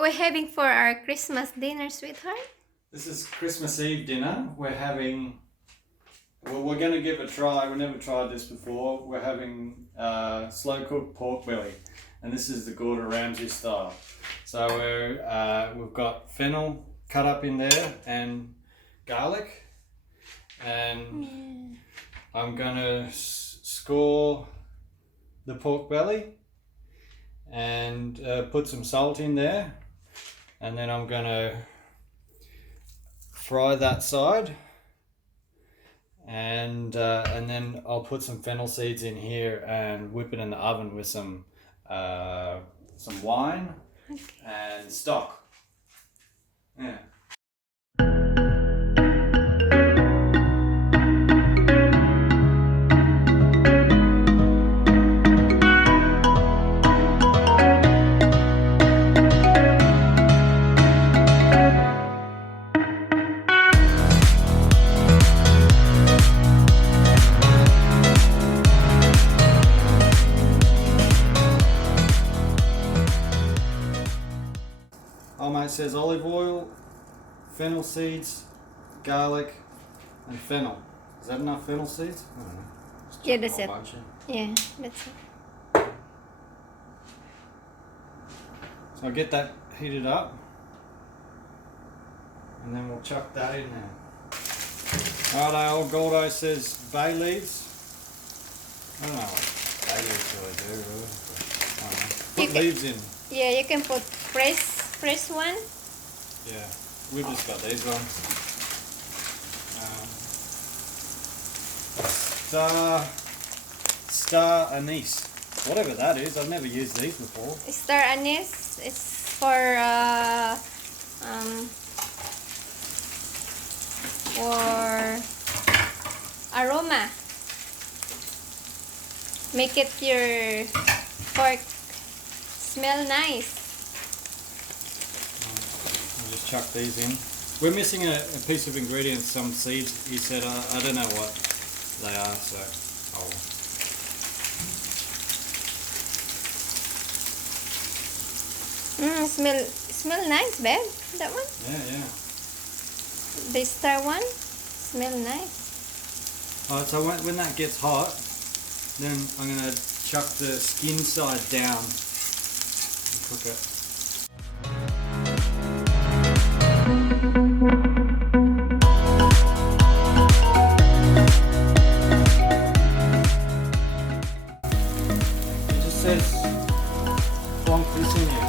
What we're having for our Christmas dinner, sweetheart? This is Christmas Eve dinner. We're having, well, we're going to give it a try. We've never tried this before. We're having slow cooked pork belly, and this is the Gordo Ramsay style. So we've got fennel cut up in there and garlic, and I'm going to score the pork belly and put some salt in there, and then I'm going to fry that side, and then I'll put some fennel seeds in here and whip it in the oven with some wine and stock. Yeah. Mate, it says olive oil, fennel seeds, garlic, and fennel. Is that enough fennel seeds? I don't know. Yeah, that's it. Yeah, that's it. So I'll get that heated up, and then we'll chuck that in there. Righto, old Gordo says bay leaves. I don't know what bay leaves really do, really. I don't know. Put leaves in. Yeah, you can put fresh one. Yeah, we've just got these ones. Star anise, whatever that is. I've never used these before. Star anise is for aroma. Make it your pork smell nice. Chuck these in. We're missing a piece of ingredients, some seeds. He said, I don't know what they are, so Smell nice, babe. That one? Yeah. The star one? Smell nice. Alright, so when that gets hot, then I'm going to chuck the skin side down and cook it. Says plonk this in here.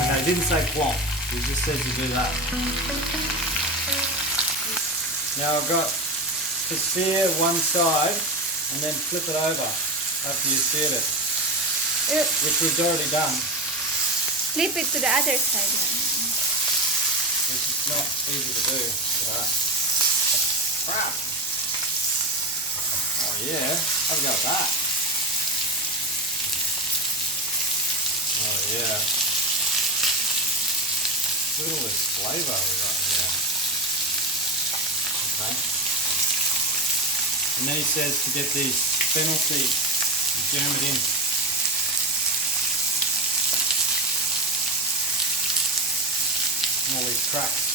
Okay, it didn't say plonk, it just says to do that. Now I've got to sear one side and then flip it over after you seared it, which we've already done. Flip it to the other side now. Which is not easy to do. Look at that. Crap! Yeah, have a go at that. Oh yeah. Look at all this flavour we got here. Okay. And then he says to get these fennel seeds, jam it in. All these cracks.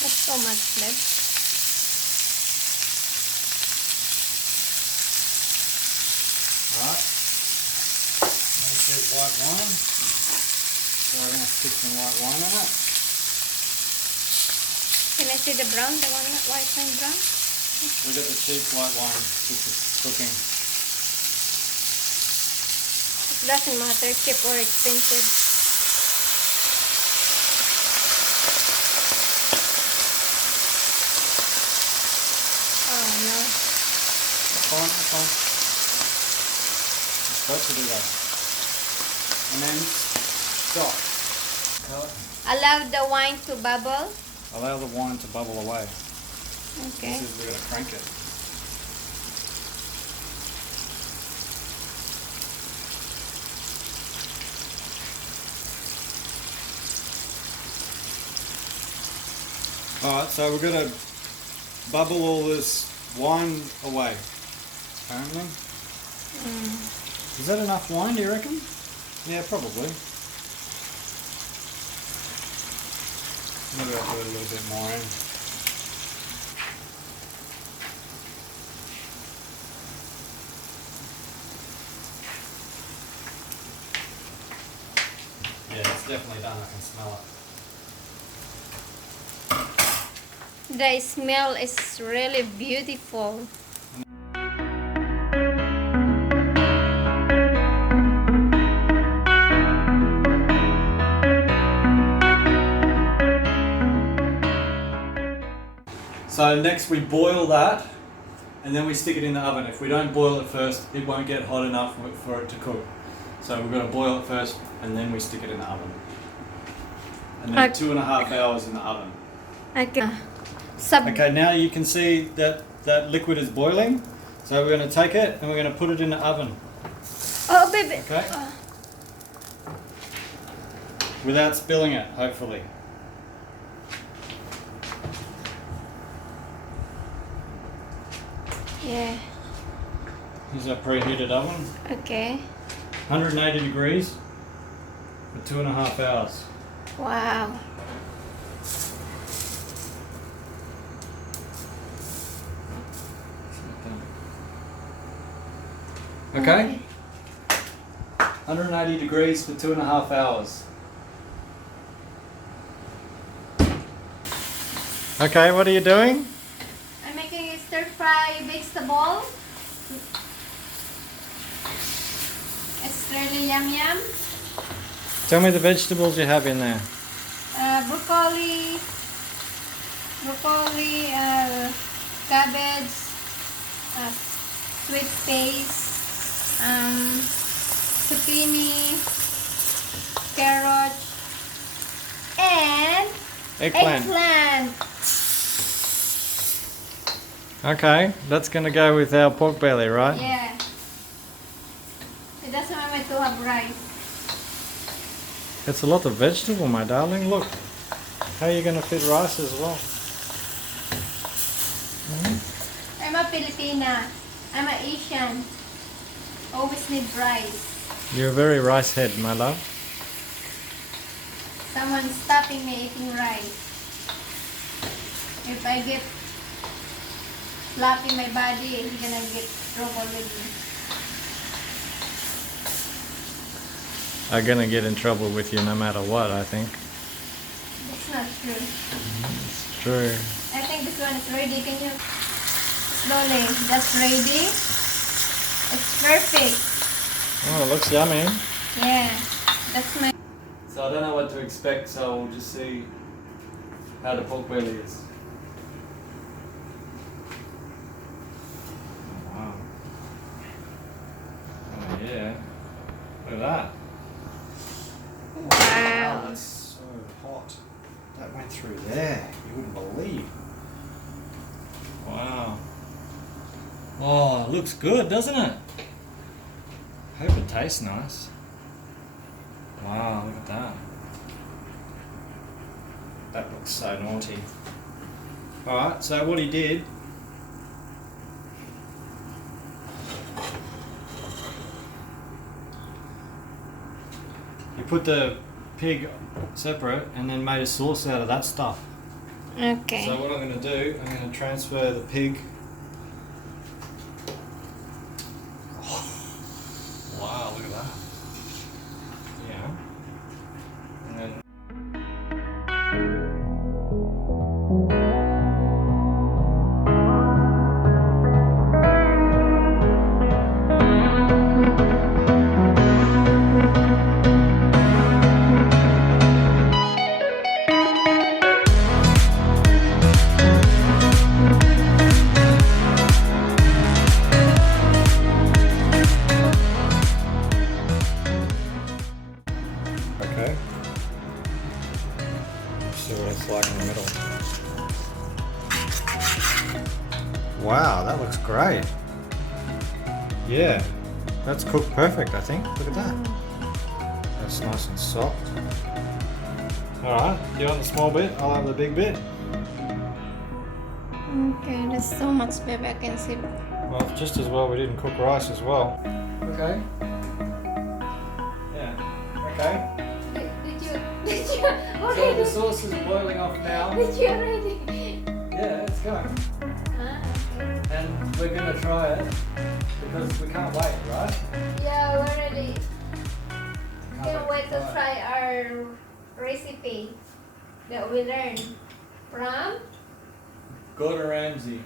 That's so much, babe. Alright. This is white wine. So we're going to stick some white wine on it. Can I see the brown, the one white wine brown? We've got the cheap white wine which is cooking. It doesn't matter, cheap or expensive. That's fine. It's supposed to do that. And then stop. Allow the wine to bubble. Allow the wine to bubble away. Okay. This is, we're going to crank it. Alright, so we're going to bubble all this wine away, apparently. Is that enough wine, do you reckon? Yeah, probably. Maybe I'll put a little bit more in. Yeah, it's definitely done. I can smell it. The smell is really beautiful. So next we boil that and then we stick it in the oven. If we don't boil it first, it won't get hot enough for it to cook. So we've got to boil it first and then we stick it in the oven. And then 2.5 hours in the oven. Okay. Okay, now you can see that that liquid is boiling. So we're going to take it and we're going to put it in the oven. Oh, baby. Okay? Without spilling it, hopefully. Yeah. Here's our preheated oven. Okay. 180 degrees for 2.5 hours. Wow. Okay? 180 degrees for 2.5 hours. Okay, what are you doing? I'm making a stir-fry vegetable. It's really yum. Tell me the vegetables you have in there. Broccoli, cabbage, sweet peas, zucchini, carrot, and eggplant. Okay, that's going to go with our pork belly, right? Yeah. It doesn't want me to have rice. It's a lot of vegetable, my darling. Look, how are you going to fit rice as well? I'm a Filipina. I'm an Asian. Always need rice. You're a very rice head, my love. Someone's stopping me eating rice. If I get slapping my body, he's gonna get trouble with me. I'm going to get in trouble with you no matter what, I think. That's not true. It's true. I think this one is ready. Can you slowly? That's ready. It's perfect. Oh, it looks yummy. Yeah, that's my. So I don't know what to expect, so we'll just see how the pork belly is. Wow. Oh yeah. Look at that. Wow. That's so hot. That went through there. You wouldn't believe. Wow. Oh, it looks good, doesn't it? Hope it tastes nice. Wow, look at that. That looks so naughty. Alright, so what he did, he put the pig separate and then made a sauce out of that stuff. Okay. So what I'm going to do, I'm going to transfer the pig. Wow, look at that. Yeah. And then okay. See what it's like in the middle. Wow, that looks great. Yeah, that's cooked perfect, I think. Look at that. That's nice and soft. Alright, you want the small bit? I'll have the big bit. Okay, there's so much baby, I can see. Well, just as well we didn't cook rice as well. Okay. Yeah. Okay. Did you So the already? sauce is boiling off now. Did you already? Yeah, it's going. Ah, okay. And we're gonna try it because we can't wait, right? Yeah, we're ready. Can't Can't wait to it. try our recipe that we learned from Gordo Ramsay.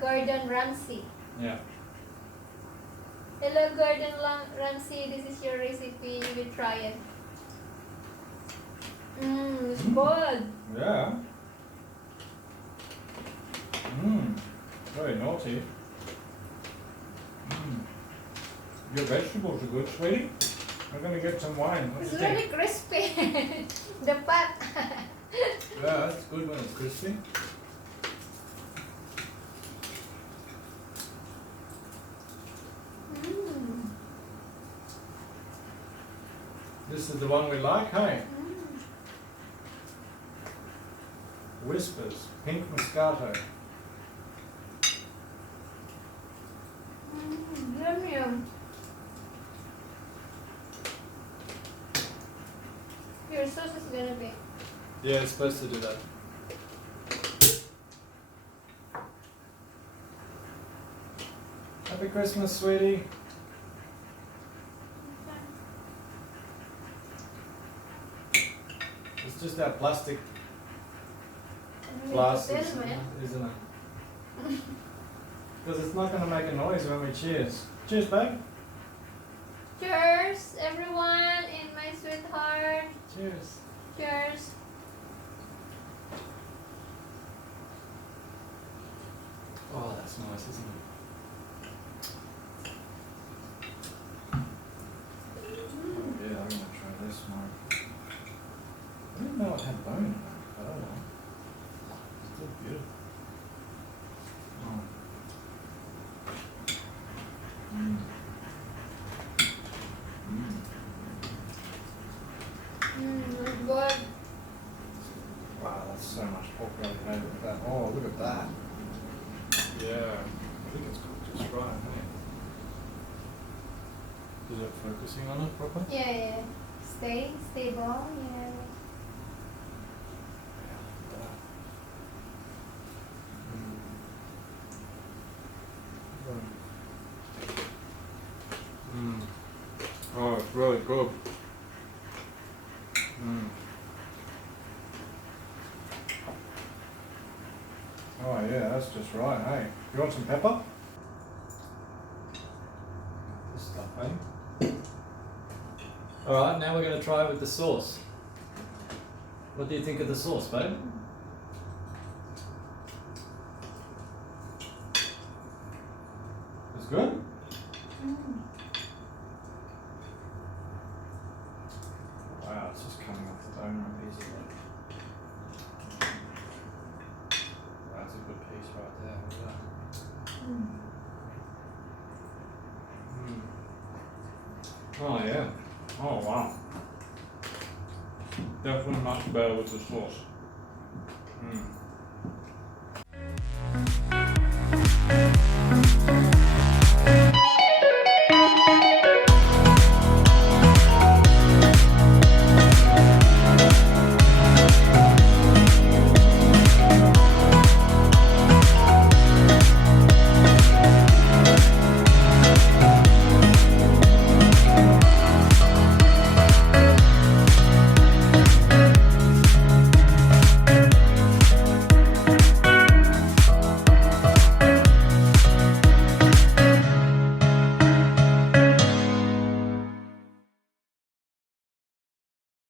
Gordon Ramsay. Yeah. Hello, Gordon Ramsay. This is your recipe. You will try it. It's good. Yeah. Very naughty. Your vegetables are good, sweetie. I'm gonna get some wine. What It's do you think? really crispy. The pot. Yeah, that's good when it's crispy. This is the one we like, hey? Whispers, pink moscato. Yum yum. Your sauce is gonna be. Yeah, it's supposed to do that. Happy Christmas, sweetie. It's just our plastic glasses, isn't it? Because it's not going to make a noise when we cheers. Cheers, babe. Cheers, everyone, in my sweetheart. Cheers. Cheers. Oh, that's nice, isn't it? Oh, yeah, I'm going to try this one. I didn't know it had bone in it, but I don't know. It's still beautiful. Oh. It's good. Wow, that's so much pork belly. Hey, look at that. Oh, look at that. Yeah, I think it's cooked just right, hey? Is it focusing on it properly? Yeah. Stay stable. Yeah. Yeah, look at that. Oh, it's really good. Oh yeah, that's just right, hey. You want some pepper? This stuff, eh? Alright, now we're going to try it with the sauce. What do you think of the sauce, babe? It's good? Wow, it's just coming off the bone real easily. That's a good piece right there. Look at that. Oh yeah. Oh wow. Definitely much better with the sauce.